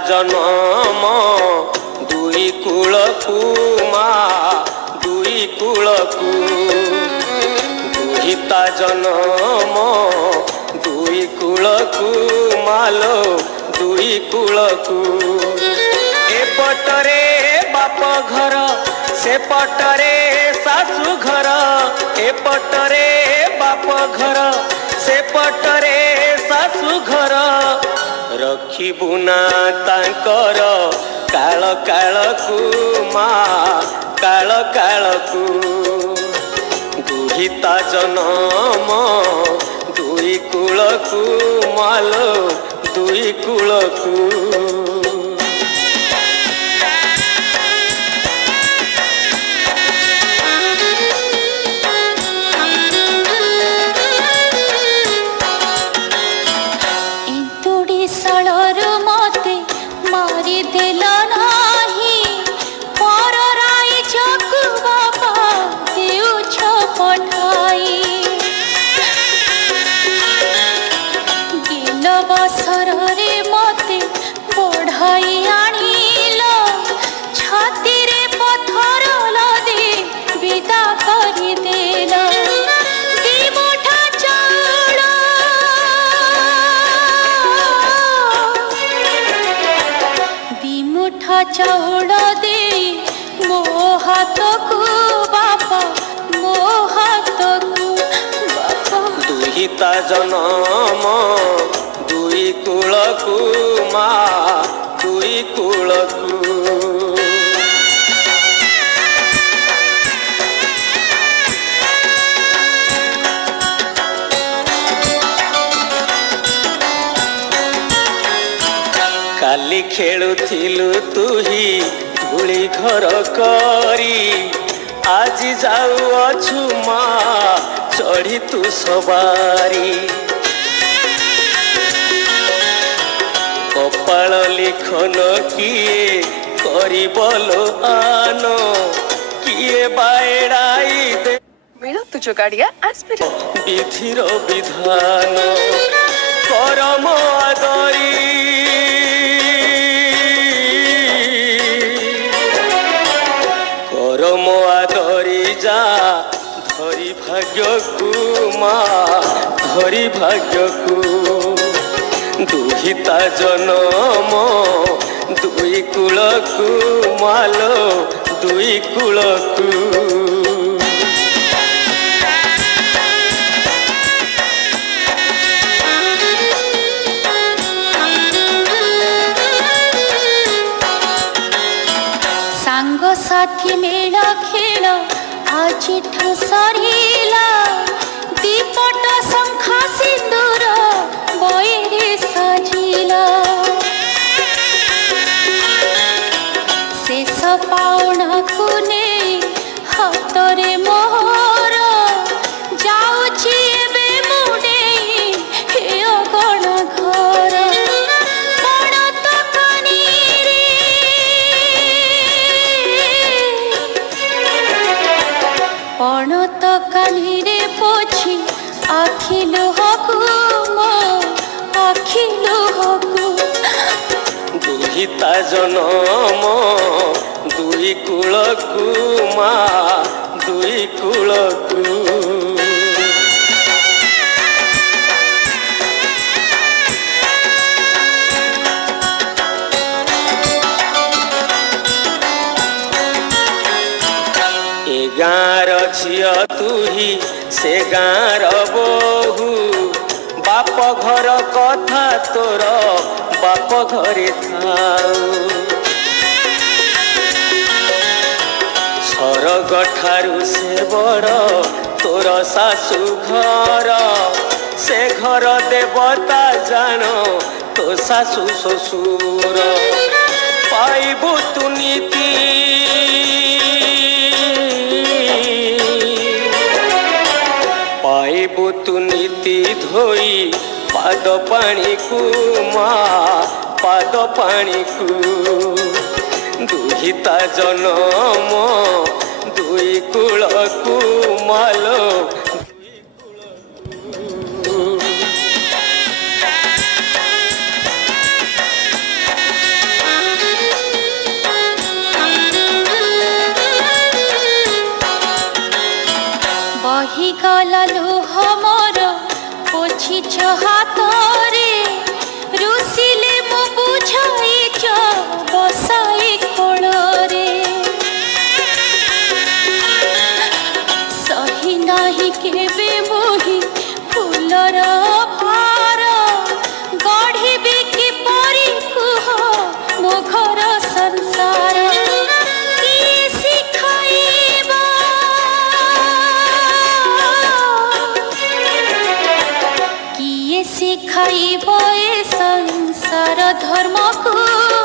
जनम दुई कूलकू मा दुई कूलकू दुहिता जनम दुई कूलकू मालो दुई कूलकू एपटरे बाप घर से पटरे सासु घर एपटरे बाप घर से पटरे सासु घर रखिबु ना तांकर काल कालकू मा काल कालकू दुहिता जनम दुई कूलकू मालो दुई कूलकू चाउल दे मो हाथ को बापा मो हाथ को बापा दुहिता जनम दुई कूलकू मा दुई कूलकू काली खेलुथिलु तुही धूली घर करी आज जाऊ अछु मा चढ़ी तू सवारी कपाल लिखन किए करी बोलो आनो किए बाएड़ाई दे मिलो तुझो गाड़िया एस्पिरिन विधिर विधान करम आदरी धरी भाग्य को माँ धरी भाग्य को दुहिता जनम दुई कूलकू मालो दुई कूलकू सांग साथी मेल खेल आज सरीला दीपट शंखा सिंदूर बईरे सजिला शेष पाउण को नहीं हाथरे मोहर जाऊची एबे मुडे हे अगण घर बण तकानी पण तकानी रे पोछी आखिलु हकु मो आखिलु हकु दुहिता जनम दुई कूलकू मा दुई कूलकू ए गाँर झिया तुही से गाँर बोहू बाप घर कथा तोर बाप घरे थाऊ सरग ठारू से बड़ तोर सासु घर से घर देवता जान तो सासु ससुर पाइबु तु नीति पाइबु तु नीति धोई पाद पानी को माँ पाद पानी को दुहिता जनम दुई कूलकू मालो पाइब ए संसार धर्म को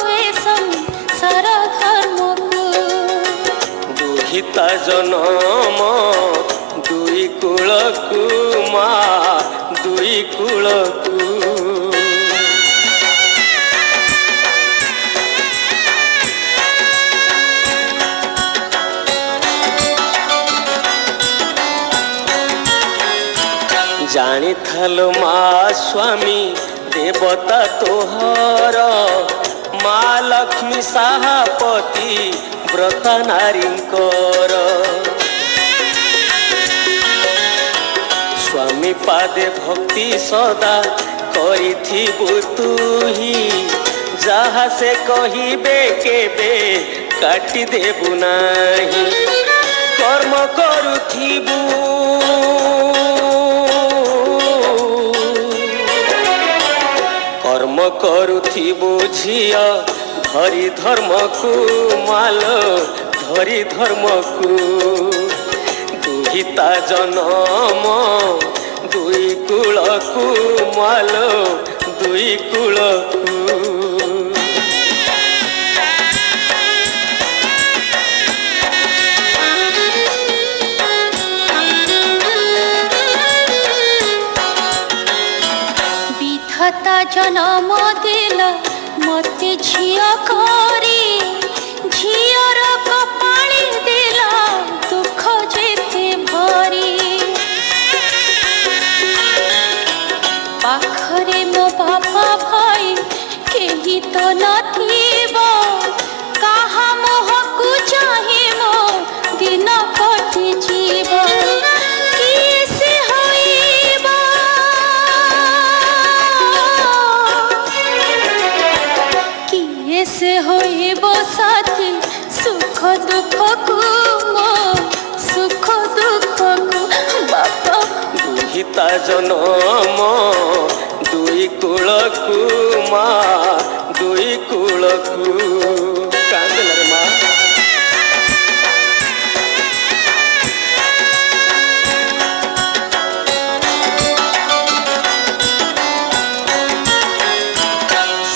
ए संसार धर्म को दुहिता जनम दुई कुलकु मा दुई कुलकु जानी थालो माँ स्वामी देवता तोहर माँ लक्ष्मी साहापति व्रता नारींकर स्वामी पादे भक्ति सदा करिथिबु तुही जहाँ से कहिबे केबे काटी देबु नाही कर्म करुथिबु कर्म करुथिबु झिया धरी धर्म को माल धरी धर्म को दुहिता जनम दुई कुलकु माल दुई कुलकु विधाता जन्म दिल मते झिया करी झियर कपाली दिल दुख जेते भरी पाखरे मो बापा भाई केही तो नथिब काहा मोह को चाहे मो दिन कटि जीव किए से होइबा किए से होइबो साथी सुख दुख को मो सुख दुख को बापा दुहिता जनम दुई कुलकु माँ दुई कुलकु कांदलर माँ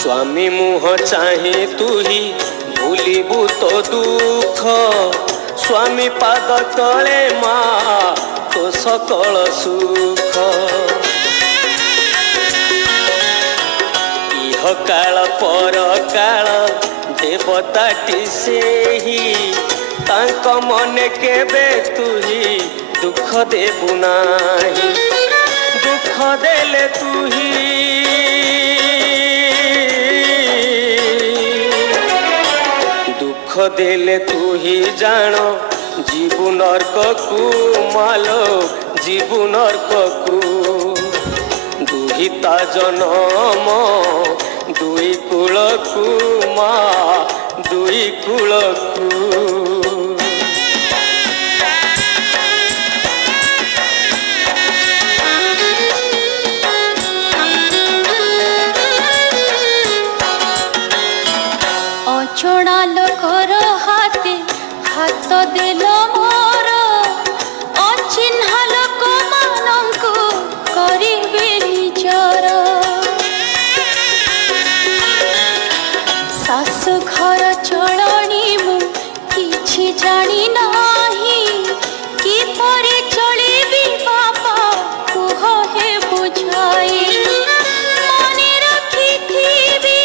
स्वामी मुह चाहे तुही भूलिबु तो दुख स्वामी पाद तले माँ तो सकल सुख इह काल पर काल देवताटी सेही तांक मने केबे तुही दुख देबु नाही दुख देले तुही दुख देले तुही जान जीवु नरक को मालो जीवु नरक को दुहिता जनम दुई कुलकु माँ दुई कुलकु अचणा लोकर हाथे हाथ देल मोर अचिन्हा लोक मानंकु करिबे निजर सासु घर चलणी मु किछि जानी नाही किपरि चलिबी बापा कुह हे बुझाई मने रखिथिबी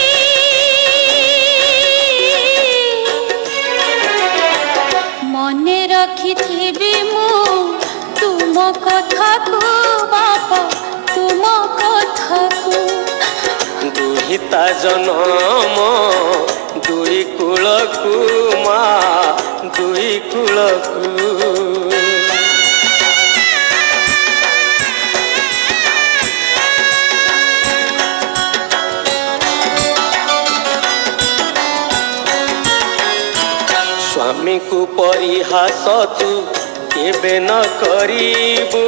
मने रखिथिबी मु तुम कथा को बापा तुम कथा को दुहिता जनम दुई कुलकु माँ दुई कुलकु स्वामी को परिहास तू केबे न करिबु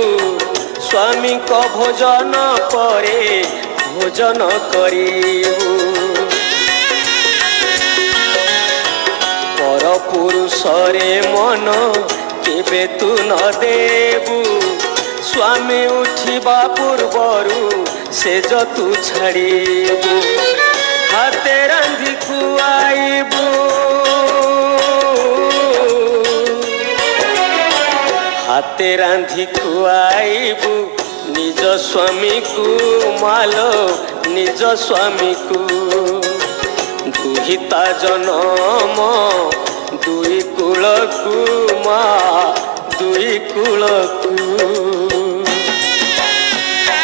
स्वामी को भोजन परे भोजन करिबु पर पुरुष रे मन केबे तू न देबु स्वामी उठिबा पूर्वरु से जो तू छाड़ीबू हाथे रांधि खुआइबू हाथे रांधि खुआइबू निज स्वामी को मालो निज स्वामी को दुहिता जनम दुई कूल को माँ दुई कूल को